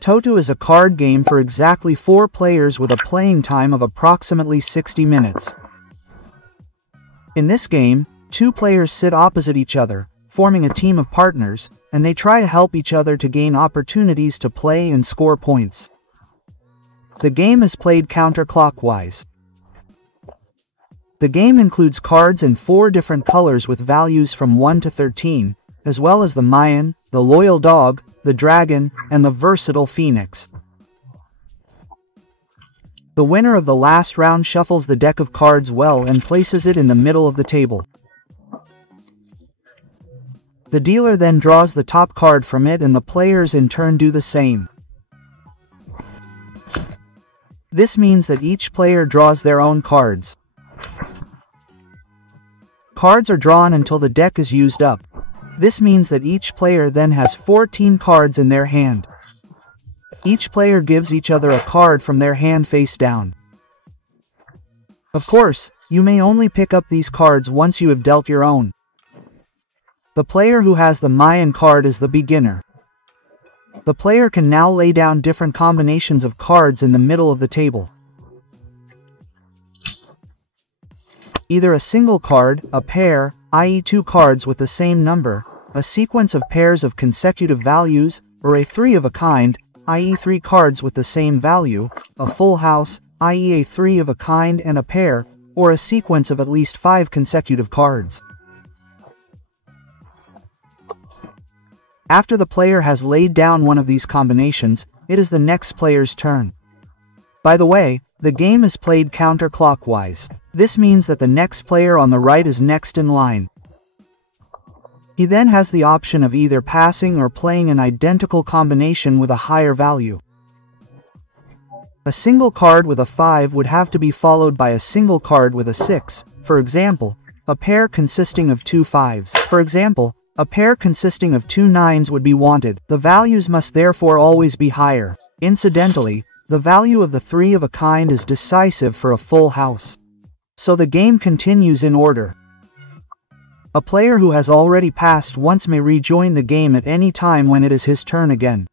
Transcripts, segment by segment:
Tichu is a card game for exactly 4 players with a playing time of approximately 60 minutes. In this game, 2 players sit opposite each other, forming a team of partners, and they try to help each other to gain opportunities to play and score points. The game is played counterclockwise. The game includes cards in 4 different colors with values from 1 to 13, as well as the Mayan, the loyal dog, the dragon, and the versatile phoenix. The winner of the last round shuffles the deck of cards well and places it in the middle of the table. The dealer then draws the top card from it and the players in turn do the same. This means that each player draws their own cards. Cards are drawn until the deck is used up. This means that each player then has 14 cards in their hand. Each player gives each other a card from their hand face down. Of course, you may only pick up these cards once you have dealt your own. The player who has the Mayan card is the beginner. The player can now lay down different combinations of cards in the middle of the table. Either a single card, a pair, i.e. 2 cards with the same number, a sequence of pairs of consecutive values, or a 3 of a kind, i.e. 3 cards with the same value, a full house, i.e. a 3 of a kind and a pair, or a sequence of at least 5 consecutive cards. After the player has laid down one of these combinations, it is the next player's turn. By the way, the game is played counterclockwise. This means that the next player on the right is next in line. He then has the option of either passing or playing an identical combination with a higher value. A single card with a 5 would have to be followed by a single card with a 6, for example, a pair consisting of 2 5s. For example, a pair consisting of 2 9s would be wanted. The values must therefore always be higher. Incidentally, the value of the 3 of a kind is decisive for a full house. So the game continues in order. A player who has already passed once may rejoin the game at any time when it is his turn again.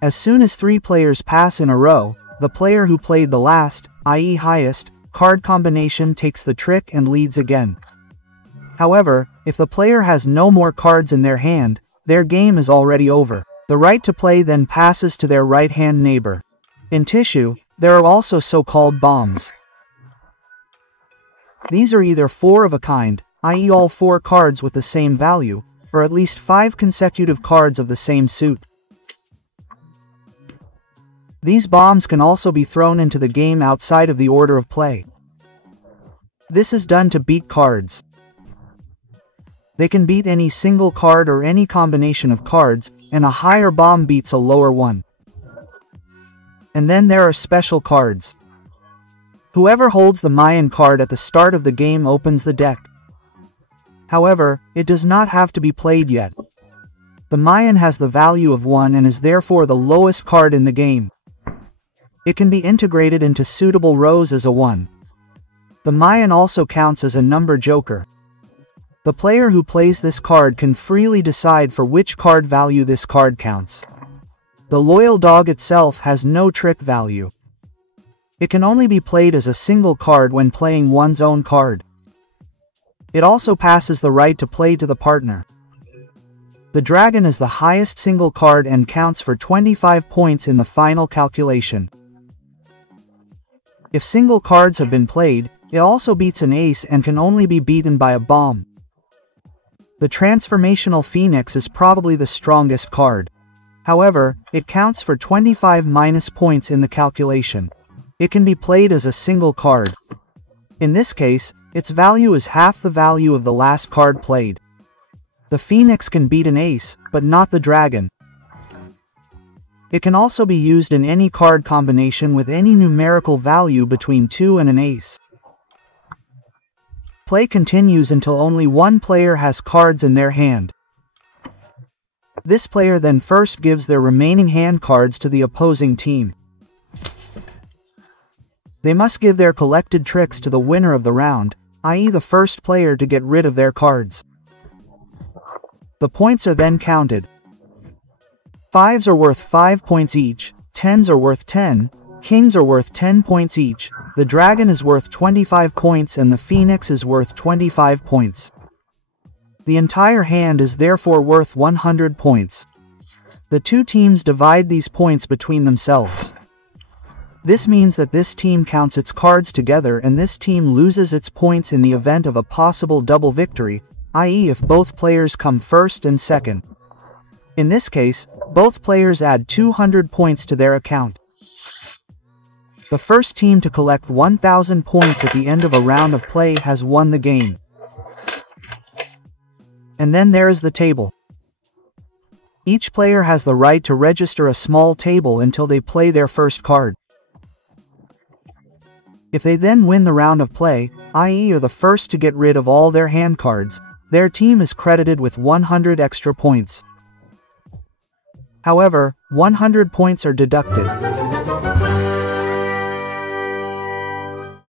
As soon as 3 players pass in a row, the player who played the last, i.e. highest, card combination takes the trick and leads again. However, if the player has no more cards in their hand, their game is already over. The right to play then passes to their right-hand neighbor. In Tichu, there are also so-called bombs. These are either 4 of a kind, i.e. all 4 cards with the same value, or at least 5 consecutive cards of the same suit. These bombs can also be thrown into the game outside of the order of play. This is done to beat cards. They can beat any single card or any combination of cards, and a higher bomb beats a lower one. And then there are special cards. Whoever holds the Mayan card at the start of the game opens the deck. However, it does not have to be played yet. The Mayan has the value of 1 and is therefore the lowest card in the game. It can be integrated into suitable rows as a 1. The Mayan also counts as a number joker. The player who plays this card can freely decide for which card value this card counts. The loyal dog itself has no trick value. It can only be played as a single card when playing one's own card. It also passes the right to play to the partner. The dragon is the highest single card and counts for 25 points in the final calculation. If single cards have been played, it also beats an ace and can only be beaten by a bomb. The transformational phoenix is probably the strongest card. However, it counts for 25 minus points in the calculation. It can be played as a single card. In this case, its value is half the value of the last card played. The phoenix can beat an ace, but not the dragon. It can also be used in any card combination with any numerical value between 2 and an ace. Play continues until only one player has cards in their hand. This player then first gives their remaining hand cards to the opposing team. They must give their collected tricks to the winner of the round, i.e. the first player to get rid of their cards. The points are then counted. 5s are worth 5 points each, 10s are worth 10, kings are worth 10 points each, the dragon is worth 25 points and the phoenix is worth 25 points. The entire hand is therefore worth 100 points. The two teams divide these points between themselves. This means that this team counts its cards together and this team loses its points in the event of a possible double victory, i.e. if both players come first and second. In this case, both players add 200 points to their account. The first team to collect 1,000 points at the end of a round of play has won the game. And then there is the table. Each player has the right to register a small table until they play their first card. If they then win the round of play, i.e. are the first to get rid of all their hand cards, their team is credited with 100 extra points. However, 100 points are deducted.